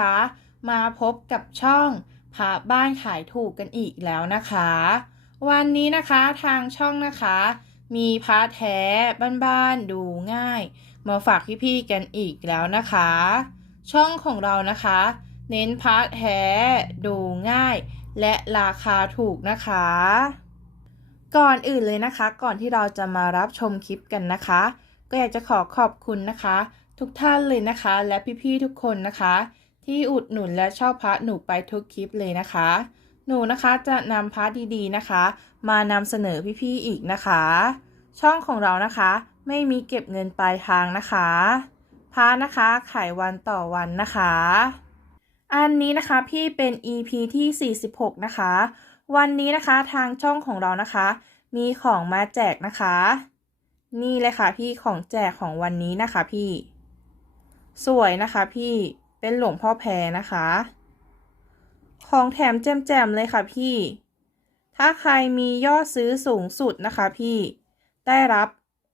คะมาพบกับช่องพาบ้านขายถูกกันอีกแล้วนะคะ วันนี้นะคะทางช่องนะคะ มีพระแท้บ้านๆดูง่าย มาฝากพี่ๆกันอีกแล้วนะคะ ช่องของเรานะคะ เน้นพระแท้ดูง่าย และราคาถูกนะคะ ก่อนอื่นเลยนะคะ ก่อนที่เราจะมารับชมคลิปกันนะคะ ก็อยากจะขอขอบคุณนะคะทุกท่านเลยนะคะและพี่ๆทุกคนนะคะ ที่อุดหนุนและชอบพระหนูไปทุกคลิปเลยนะคะ หนูนะคะจะนำพระดีๆนะคะ มานำเสนอพี่ๆอีกนะคะ ช่องของเรานะคะ ไม่มีเก็บเงินปลายทางนะคะพระนะคะขายวันต่อวันนะคะ อันนี้นะคะพี่เป็น EP ที่ 46 นะคะ วันนี้นะคะทางช่องของเรานะคะ มีของมาแจกนะคะ นี่เลยค่ะพี่ของแจกของวันนี้นะคะพี่ สวยนะคะพี่ เป็นหลวงพ่อแพรนะคะ ของแถมแจมๆเลยค่ะพี่ ถ้าใครมียอดซื้อสูงสุดนะคะพี่ ได้รับ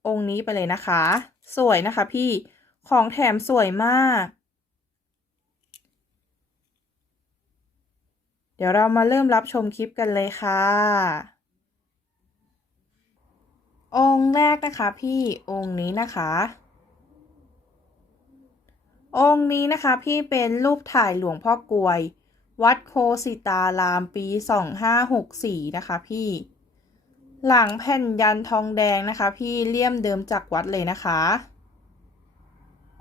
องค์นี้ไปเลยนะคะ สวยนะคะพี่ ของแถมสวยมาก เดี๋ยวเรามาเริ่มรับชมคลิปกันเลยค่ะ องค์แรกนะคะพี่ องค์นี้นะคะ องค์นี้นะคะพี่เป็นรูปถ่ายหลวงพ่อกวย วัดโคสิตารามปี 2564 นะคะพี่ หลังแผ่นยันทองแดงนะคะ พี่เลี่ยมเดิมจากวัดเลยนะคะ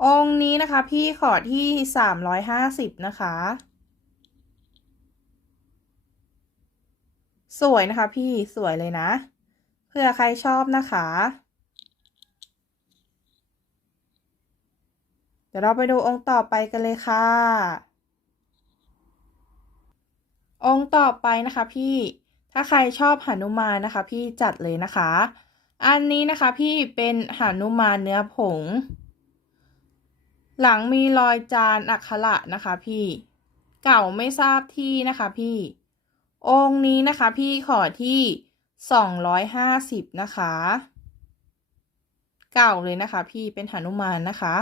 องค์นี้นะคะพี่ขอที่ 350 นะคะ สวยนะคะพี่สวยเลยนะเผื่อใครชอบนะคะ ดี๋ยวเราไปดูองค์ต่อไปกันเลยค่ะ องค์ต่อไปนะคะพี่ ถ้าใครชอบหนุมานนะคะ พี่จัดเลยนะคะ อันนี้นะคะพี่เป็นหนุมานเนื้อผง หลังมีรอยจานอักขระนะคะพี่ เก่าไม่ทราบที่นะคะพี่ องค์นี้นะคะพี่ขอที่สองร้อยห้าสิบนะคะ เก่าเลยนะคะพี่เป็นหนุมานนะคะ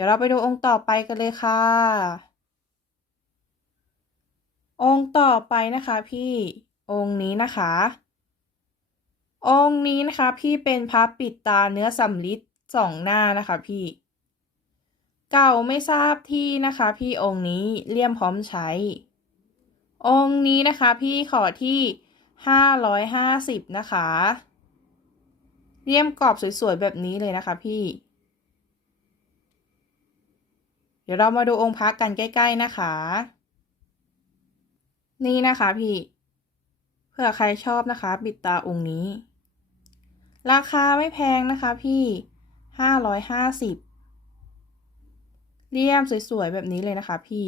ดี๋ยวเราไปดูองค์ต่อไปกันเลยค่ะ องค์ต่อไปนะคะพี่องค์นี้นะคะ องค์นี้นะคะ พี่เป็นพระปิดตาเนื้อสำลิดสองหน้านะคะพี่ เก่าไม่ทราบที่นะคะ พี่องค์นี้เลี่ยมพร้อมใช้ องค์นี้นะคะพี่ขอที่ห้าร้อยห้าสิบนะคะ เลี่ยมกรอบสวยๆแบบนี้เลยนะคะพี่ เดี๋ยวเรามาดูองค์พระกันใกล้ ๆนะคะ นี่นะคะพี่ เผื่อใครชอบนะคะปิดตาองค์นี้ ราคาไม่แพงนะคะพี่ห้าร้อยห้าสิบเลี่ยมสวย ๆ แบบนี้เลยนะคะพี่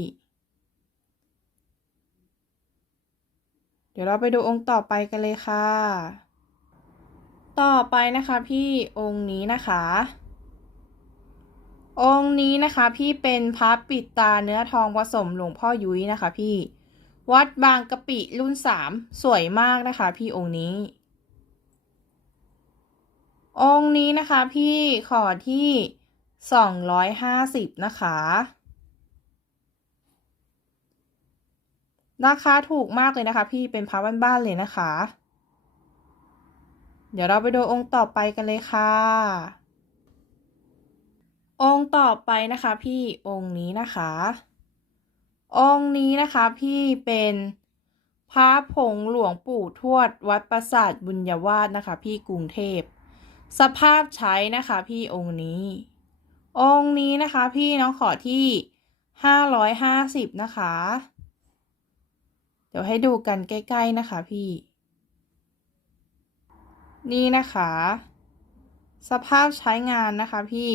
เดี๋ยวเราไปดูองค์ต่อไปกันเลยค่ะ ต่อไปนะคะพี่องค์นี้นะคะ องค์นี้นะคะพี่เป็นพระปิดตาเนื้อทองผสมหลวงพ่อยุ้ยนะคะ พี่ วัดบางกะปิรุ่นสามสวยมากนะคะ พี่องค์นี้ องค์นี้นะคะ พี่ขอที่สองร้อยห้าสิบนะคะ ราคาถูกมากเลยนะคะ พี่เป็นพระบ้านๆเลยนะคะ เดี๋ยวเราไปดูองค์ต่อไปกันเลยค่ะ องค์ต่อไปนะคะพี่องค์นี้นะคะ องค์นี้นะคะพี่เป็นพระผงหลวงปู่ทวดวัดปราสาทบุญญาวาสนะคะ พี่กรุงเทพ สภาพใช้นะคะ พี่องค์นี้ องค์นี้นะคะ พี่น้องขอที่ห้าร้อยห้าสิบนะคะ เดี๋ยวให้ดูกันใกล้ ๆนะคะพี่ นี่นะคะ สภาพใช้งานนะคะพี่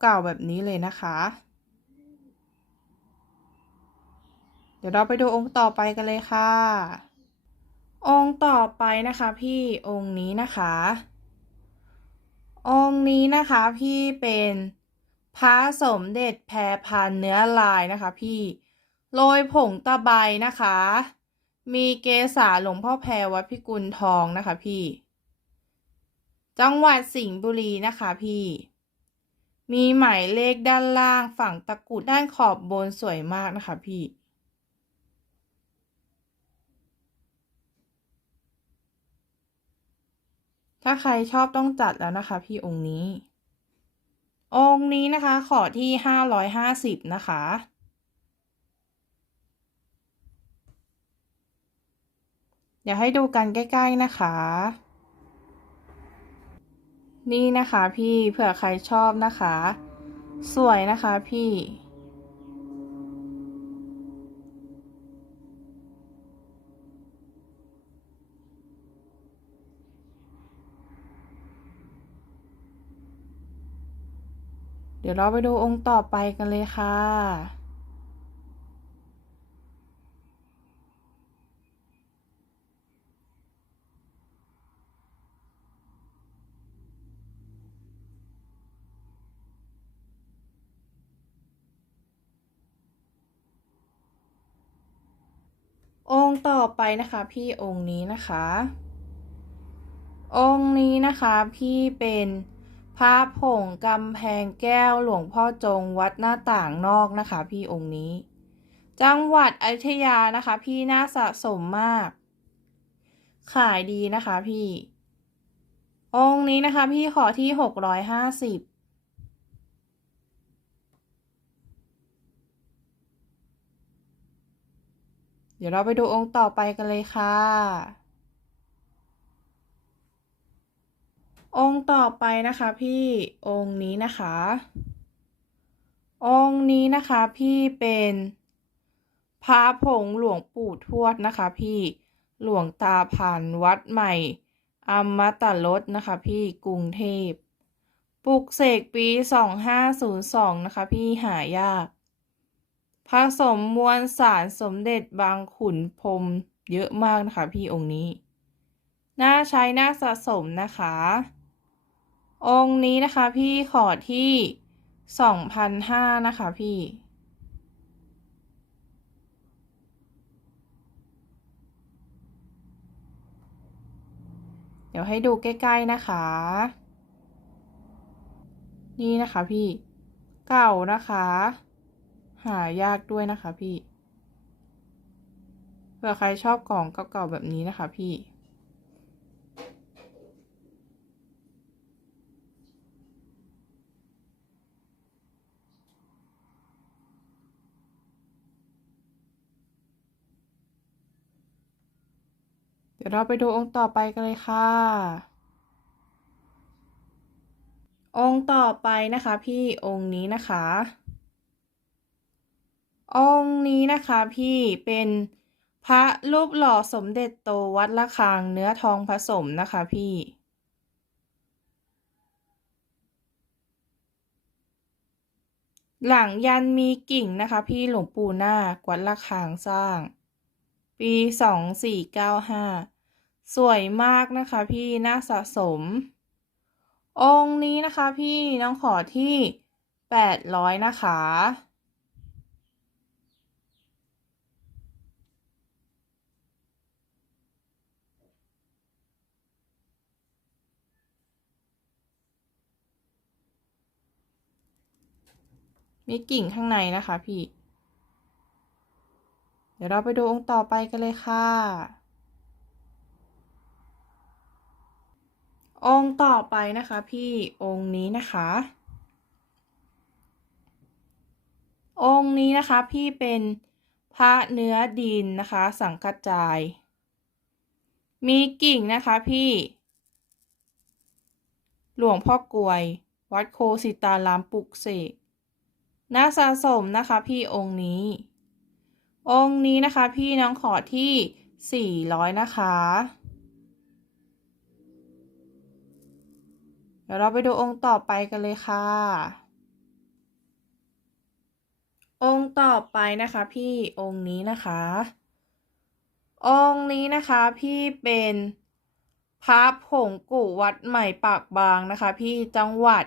เก่าๆแบบนี้เลยนะคะ เดี๋ยวเราไปดูองค์ต่อไปกันเลยค่ะ องค์ต่อไปนะคะพี่องค์นี้นะคะ องค์นี้นะคะพี่เป็นพระสมเด็จแพรพันเนื้อลายนะคะ พี่โรยผงตะไบนะคะ มีเกษาหลวงพ่อแพรวัดพิกุลทองนะคะพี่ จังหวัดสิงห์บุรีนะคะพี่ มีหมายเลขด้านล่างฝั่งตะกุดด้านขอบบนสวยมากนะคะพี่ ถ้าใครชอบต้องจัดแล้วนะคะ พี่องค์นี้ องค์นี้นะคะขอที่ห้าร้อยห้าสิบนะคะเดี๋ยวให้ดูกันใกล้ ๆ นะคะ นี่นะคะพี่เผื่อใครชอบนะคะ สวยนะคะพี่ เดี๋ยวเราไปดูองค์ต่อไปกันเลยค่ะ องค์ต่อไปนะคะ พี่องค์นี้นะคะ องค์นี้นะคะพี่เป็นพระผงกำแพงแก้วหลวงพ่อจงวัดหน้าต่างนอกนะคะ พี่องค์นี้ จังหวัดอยุธยานะคะ พี่น่าสะสมมาก ขายดีนะคะพี่ องค์นี้นะคะ พี่ขอที่หกร้อยห้าสิบ ดี๋ยวเราไปดูองค์ต่อไปกันเลยค่ะ องค์ต่อไปนะคะพี่องค์นี้นะคะ องค์นี้นะคะพี่เป็นพระผงหลวงปู่ทวดนะคะ พี่หลวงตาพันวัดใหม่อมตะรสนะคะ พี่กรุงเทพปลุกเสกปี 2502 นะคะ พี่หายาก ผสมมวลสารสมเด็จบางขุนพรมเยอะมากนะคะพี่องค์นี้ น่าใช้น่าสะสมนะคะ องค์นี้นะคะพี่ขอที่สองพันห้านะคะพี่เดี๋ยวให้ดูใกล้ ๆ นะคะ นี่นะคะพี่ เก่านะคะ หายากด้วยนะคะพี่เผื่อใครชอบกล่องเก่าๆแบบนี้นะคะพี่เดี๋ยวเราไปดูองค์ต่อไปกันเลยค่ะ องค์ต่อไปนะคะพี่องค์นี้นะคะ องค์นี้นะคะพี่เป็นพระรูปหล่อสมเด็จโตวัดละคังเนื้อทองผสมนะคะพี่ หลังยันมีกิ่งนะคะพี่หลวงปู่นาควัดละคังสร้าง ปีสองสี่เก้าห้าสวยมากนะคะพี่น่าสะสม องค์นี้นะคะพี่น้องขอที่แปดร้อยนะคะ มีกิ่งข้างในนะคะพี่ เดี๋ยวเราไปดูองค์ต่อไปกันเลยค่ะ องค์ต่อไปนะคะพี่องค์นี้นะคะ องค์นี้นะคะพี่เป็นพระเนื้อดินนะคะ สังกัจจาย มีกิ่งนะคะพี่ หลวงพ่อกลวย วัดโคสิตารามปุกเสก น่าสะสมนะคะพี่องค์นี้ องค์นี้นะคะพี่น้องขอที่สี่ร้อยนะคะ เดี๋ยวเราไปดูองค์ต่อไปกันเลยค่ะ องค์ต่อไปนะคะพี่องค์นี้นะคะ องค์นี้นะคะพี่เป็นพระผงกุวัดใหม่ปากบางนะคะ พี่จังหวัด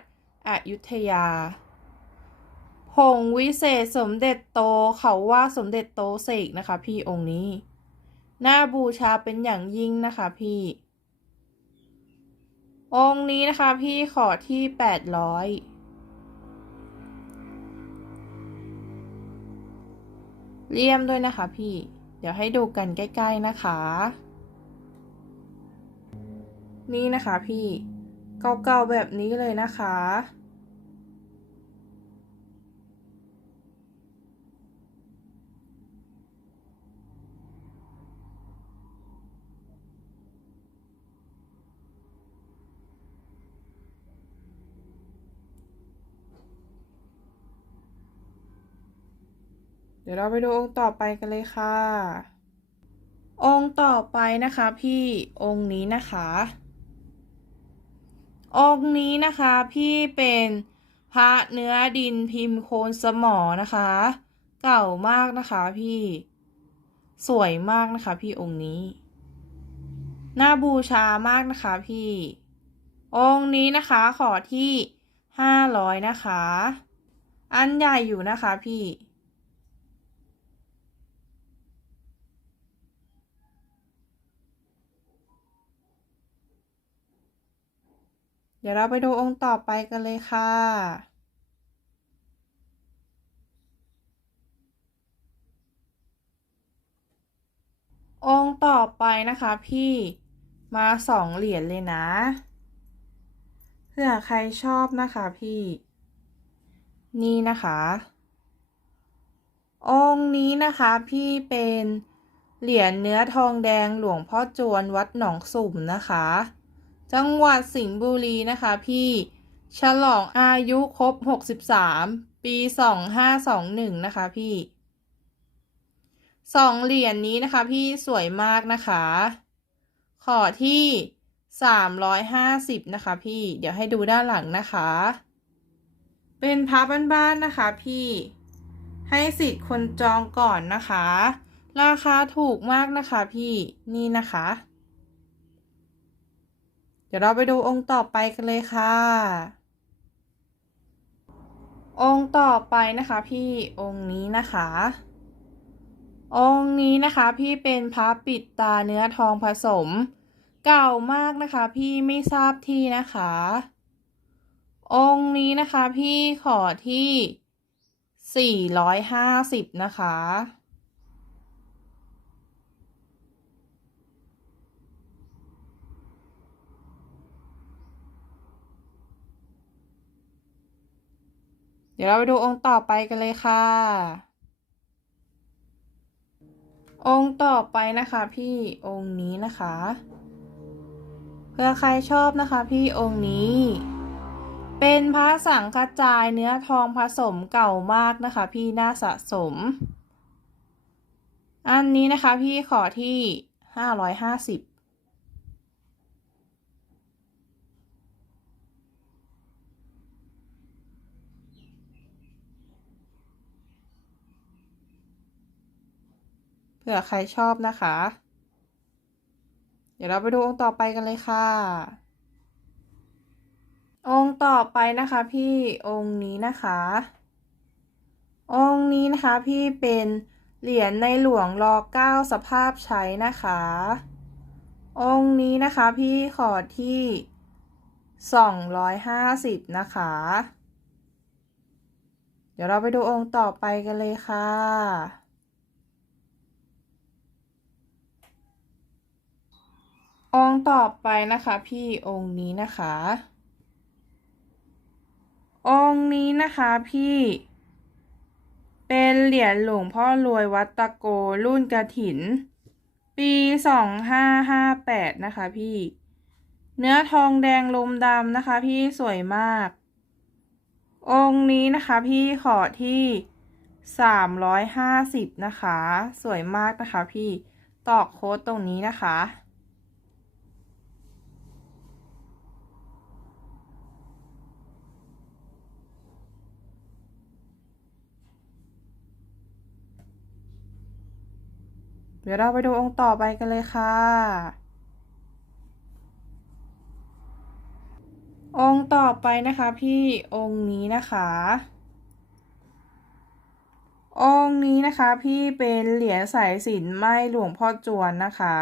อยุธยา ผงวิเศษสมเด็จโตเขาว่าสมเด็จโตเสกนะคะ พี่องค์นี้น่าบูชาเป็นอย่างยิ่งนะคะพี่ องค์นี้นะคะพี่ขอที่แปดร้อยเลี่ยมด้วยนะคะพี่ เดี๋ยวให้ดูกันใกล้ ๆนะคะ นี่นะคะพี่ เก่าๆแบบนี้เลยนะคะ ดี๋ยวเราไปดูองค์ต่อไปกันเลยค่ะ องค์ต่อไปนะคะพี่องค์นี้นะคะ องค์นี้นะคะพี่เป็นพระเนื้อดินพิมพ์โคนสมอนะคะ เก่ามากนะคะพี่ สวยมากนะคะพี่องค์นี้ น่าบูชามากนะคะพี่ องค์นี้นะคะขอที่ห้าร้อยนะคะ อันใหญ่อยู่นะคะพี่ เดี๋ยวเราไปดูองค์ต่อไปกันเลยค่ะ องค์ต่อไปนะคะพี่มาสองเหรียญเลยนะเผื่อใครชอบนะคะพี่ นี่นะคะ องค์นี้นะคะพี่เป็นเหรียญเนื้อทองแดงหลวงพ่อจวนวัดหนองสุ่มนะคะ จังหวัดสิงห์บุรีนะคะพี่ฉลองอายุครบ 63 ปี 2521 นะคะพี่สองเหรียญนนี้นะคะพี่สวยมากนะคะ ขอที่ 350 นะคะพี่เดี๋ยวให้ดูด้านหลังนะคะ เป็นพับบ้านๆนะคะพี่ให้สิทธิ์คนจองก่อนนะคะ ราคาถูกมากนะคะพี่นี่นะคะ เดี๋ยวเราไปดูองค์ต่อไปกันเลยค่ะ องค์ต่อไปนะคะพี่องค์นี้นะคะ องค์นี้นะคะพี่เป็นพระปิดตาเนื้อทองผสม เก่ามากนะคะพี่ไม่ทราบที่นะคะ องค์นี้นะคะพี่ขอที่ 450 นะคะ เดี๋ยวเราไปดูองค์ต่อไปกันเลยค่ะ องค์ต่อไปนะคะพี่องค์นี้นะคะ เพื่อใครชอบนะคะพี่องค์นี้ เป็นพระสังฆจายเนื้อทองผสมเก่ามากนะคะ พี่น่าสะสม อันนี้นะคะพี่ขอที่ห้าร้อยห้าสิบ ผื่อใครชอบนะคะ เดี๋ยวเราไปดูองค์ต่อไปกันเลยค่ะ องค์ต่อไปนะคะพี่องค์นี้นะคะ องค์นี้นะคะพี่เป็นเหรียญในหลวงรอเก้าสภาพใช้นะคะ องค์นี้นะคะพี่ขอที่สองร้อยห้าสิบนะคะ เดี๋ยวเราไปดูองค์ต่อไปกันเลยค่ะ องค์ต่อไปนะคะ พี่องค์นี้นะคะ องค์นี้นะคะพี่ เป็นเหรียญหลวงพ่อรวยวัดตะโกรุ่นกระถิน ปีสองห้าห้าแปดนะคะพี่ เนื้อทองแดงลมดำนะคะ พี่สวยมาก องค์นี้นะคะ พี่ขอที่สามร้อยห้าสิบนะคะ สวยมากนะคะ พี่ตอกโค้ดตรงนี้นะคะ ดี๋ยวเราไปดูองค์ต่อไปกันเลยค่ะ องค์ต่อไปนะคะพี่องค์นี้นะคะ องค์นี้นะคะพี่เป็นเหรียญสายสิญจน์ไม้หลวงพ่อจวนนะคะ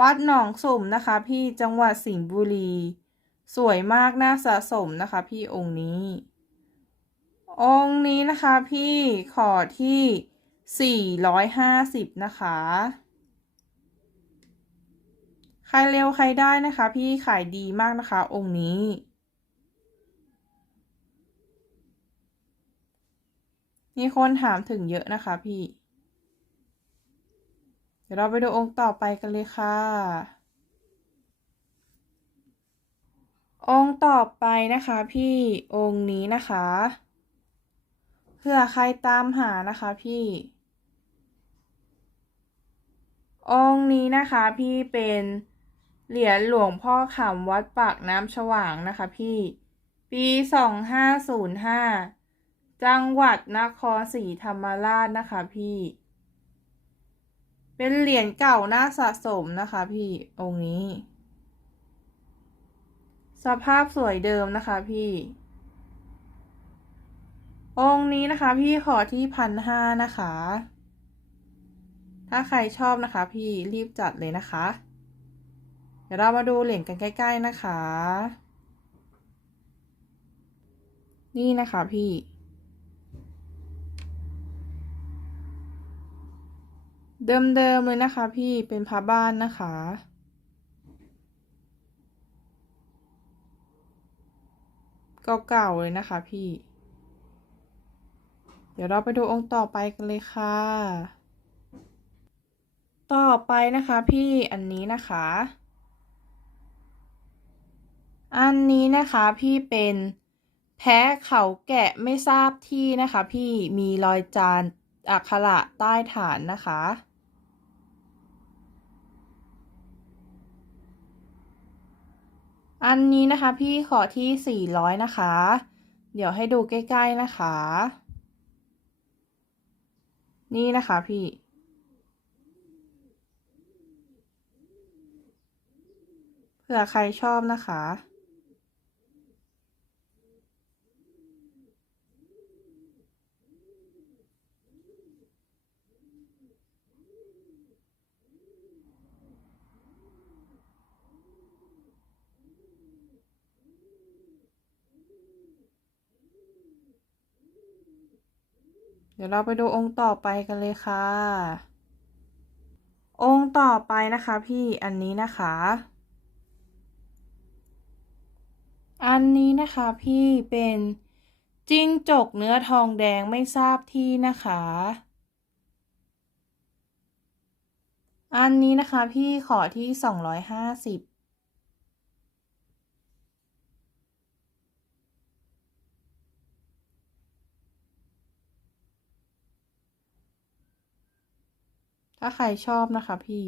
วัดหนองสุ่มนะคะพี่จังหวัดสิงห์บุรี สวยมากน่าสะสมนะคะพี่องค์นี้ องค์นี้นะคะพี่ขอที่ 450 นะคะ ใครเร็วใครได้นะคะ พี่ขายดีมากนะคะ องค์นี้ มีคนถามถึงเยอะนะคะพี่ เดี๋ยวเราไปดูองค์ต่อไปกันเลยค่ะ องค์ต่อไปนะคะพี่องค์นี้นะคะเผื่อใครตามหานะคะพี่ องค์นี้นะคะพี่เป็นเหรียญหลวงพ่อขำวัดปากน้ำฉว่างนะคะพี่ปีสองห้าศูนย์ห้าจังหวัดนครศรีธรรมราชนะคะพี่ เป็นเหรียญเก่าน่าสะสมนะคะพี่องค์นี้ สภาพสวยเดิมนะคะพี่ องค์นี้นะคะพี่ขอที่พันห้านะคะ ถ้าใครชอบนะคะ พี่รีบจัดเลยนะคะ เดี๋ยวเรามาดูเหรียญกันใกล้ ๆนะคะ นี่นะคะพี่เดิมๆเลยนะคะพี่เป็นพระบ้านนะคะ เก่าๆเลยนะคะพี่ เดี๋ยวเราไปดูองค์ต่อไปกันเลยค่ะ ต่อไปนะคะพี่อันนี้นะคะ อันนี้นะคะพี่เป็นแพ้เขาแกะไม่ทราบที่นะคะ พี่มีรอยจานอักขระใต้ฐานนะคะ อันนี้นะคะพี่ขอที่ 400 นะคะ เดี๋ยวให้ดูใกล้ ๆ นะคะ นี่นะคะพี่ ผื่อใครชอบนะคะ เดี๋ยวเราไปดูองค์ต่อไปกันเลยค่ะ องค์ต่อไปนะคะพี่อันนี้นะคะ อันนี้นะคะพี่เป็นจิ้งจกเนื้อทองแดงไม่ทราบที่นะคะ อันนี้นะคะพี่ขอที่สองร้อยห้าสิบถ้าใครชอบนะคะพี่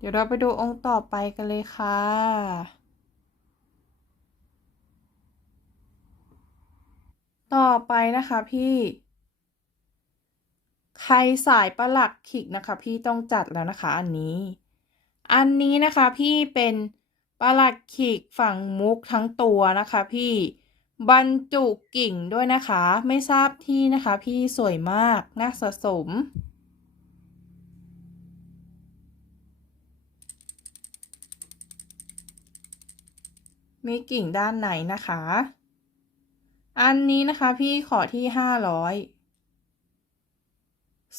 เดี๋ยวเราไปดูองค์ต่อไปกันเลยค่ะ ต่อไปนะคะพี่ ใครสายประหลักขิกนะคะ พี่ต้องจัดแล้วนะคะอันนี้ อันนี้นะคะพี่เป็นประหลัดขีกฝั่งมุกทั้งตัวนะคะพี่บรรจุกิ่งด้วยนะคะ ไม่ทราบที่นะคะพี่สวยมาก น่าสะสม มีกิ่งด้านไหนนะคะ อันนี้นะคะพี่ขอที่ห้าร้อย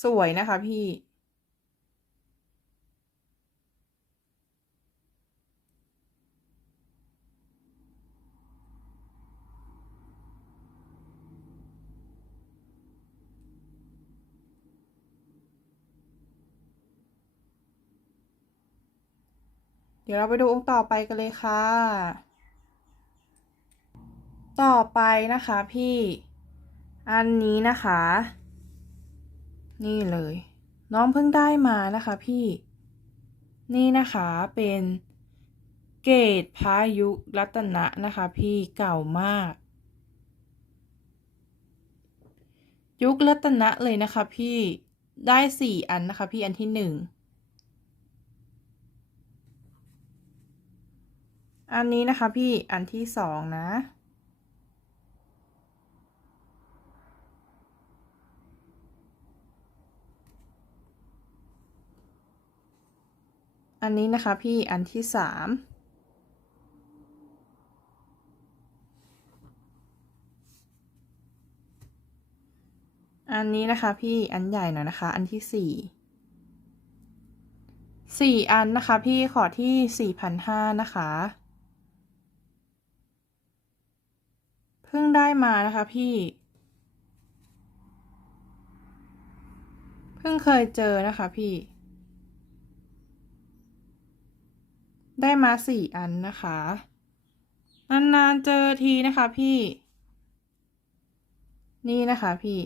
สวยนะคะพี่ เดี๋ยวเราไปดูองค์ต่อไปกันเลยค่ะ ต่อไปนะคะพี่ อันนี้นะคะ นี่เลย น้องเพิ่งได้มานะคะพี่ นี่นะคะเป็นเกตพายุรัตนะนะคะพี่เก่ามาก ยุครัตนะเลยนะคะพี่ได้สี่อันนะคะพี่อันที่หนึ่งอันนี้นะคะพี่อันที่สองนะ อันนี้นะคะพี่อันที่สามอันนี้นะคะพี่อันใหญ่หน่อยนะคะ อันที่สี่สี่อันนะคะพี่ขอที่สี่พันห้านะคะเพิ่งได้มานะคะพี่เพิ่งเคยเจอนะคะพี่ ได้มาสี่อันนะคะนานๆเจอทีนะคะพี่ นี่นะคะพี่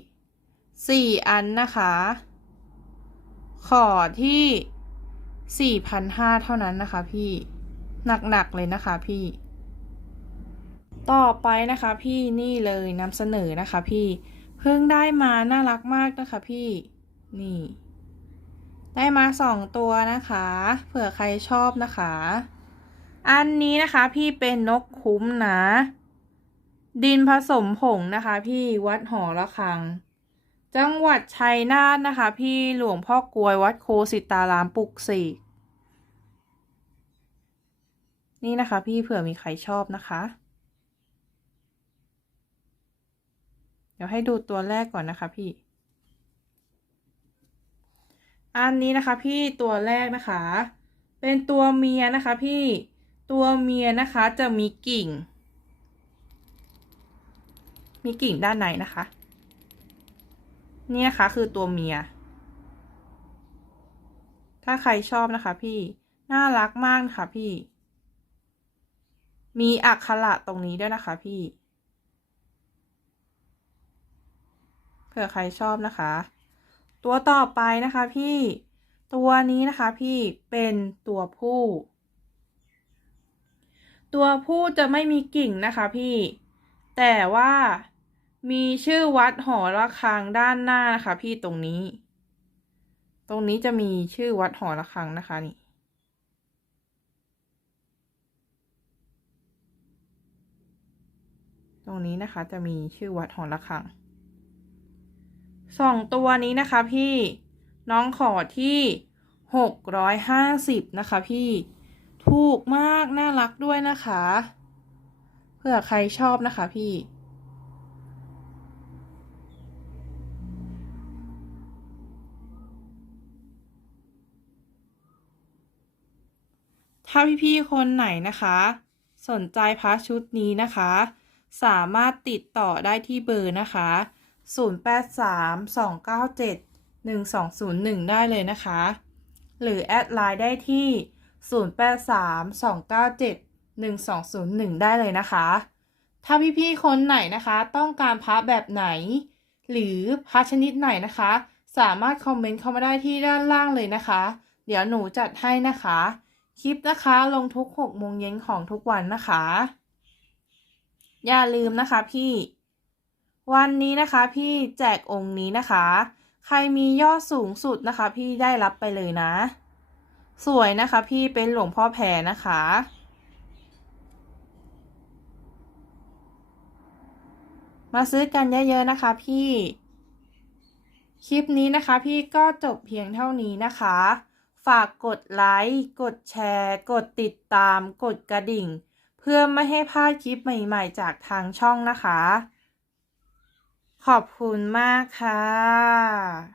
สี่อันนะคะ ขอที่สี่พันห้าเท่านั้นนะคะพี่ หนักๆเลยนะคะพี่ ต่อไปนะคะพี่นี่เลยนำเสนอนะคะพี่ เพิ่งได้มาน่ารักมากนะคะพี่ นี่ ได้มาสองตัวนะคะ เผื่อใครชอบนะคะ อันนี้นะคะพี่เป็นนกคุ้มนะ ดินผสมผงนะคะ พี่วัดหอระฆัง จังหวัดชัยนาทนะคะ พี่หลวงพ่อกลวยวัดโคสิตารามปุกสกนี่นะคะ พี่เผื่อมีใครชอบนะคะ เดี๋ยวให้ดูตัวแรกก่อนนะคะพี่ อันนี้นะคะพี่ตัวแรกนะคะ เป็นตัวเมียนะคะพี่ตัวเมียนะคะจะมีกิ่ง มีกิ่งด้านในนะคะนี่นะคะคือตัวเมีย ถ้าใครชอบนะคะพี่น่ารักมากค่ะพี่ มีอักขระตรงนี้ด้วยนะคะพี่ เผื่อใครชอบนะคะ ตัวต่อไปนะคะพี่ ตัวนี้นะคะพี่เป็นตัวผู้ ตัวผู้จะไม่มีกิ่งนะคะพี่ แต่ว่ามีชื่อวัดหอระฆังด้านหน้านะคะพี่ตรงนี้ ตรงนี้จะมีชื่อวัดหอระฆังนะคะนี่ตรงนี้นะคะจะมีชื่อวัดหอระฆัง สองตัวนี้นะคะพี่น้องขอที่หกร้อยห้าสิบนะคะพี่ถูกมาก น่ารักด้วยนะคะ เผื่อใครชอบนะคะพี่ ถ้าพี่ๆคนไหนนะคะ สนใจพาร์ทชุดนี้นะคะ สามารถติดต่อได้ที่เบอร์นะคะ 0832971201 ได้เลยนะคะ หรือแอดไลน์ได้ที่ 0832971201 ได้เลยนะคะ ถ้าพี่ๆคนไหนนะคะ ต้องการพาร์ทแบบไหน หรือพาร์ชนิดไหนนะคะ สามารถคอมเมนต์เข้ามาได้ที่ด้านล่างเลยนะคะ เดี๋ยวหนูจัดให้นะคะ คลิปนะคะลงทุก6โมงเย็นของทุกวันนะคะ อย่าลืมนะคะพี่ วันนี้นะคะพี่แจกองค์นี้นะคะ ใครมียอดสูงสุดนะคะ พี่ได้รับไปเลยนะ สวยนะคะพี่เป็นหลวงพ่อแพรนะคะมาซื้อกันเยอะๆนะคะพี่ คลิปนี้นะคะพี่ก็จบเพียงเท่านี้นะคะ ฝากกดไลค์ กดแชร์ กดติดตาม กดกระดิ่ง เพื่อไม่ให้พลาดคลิปใหม่ๆ จากทางช่องนะคะ ขอบคุณมากค่ะ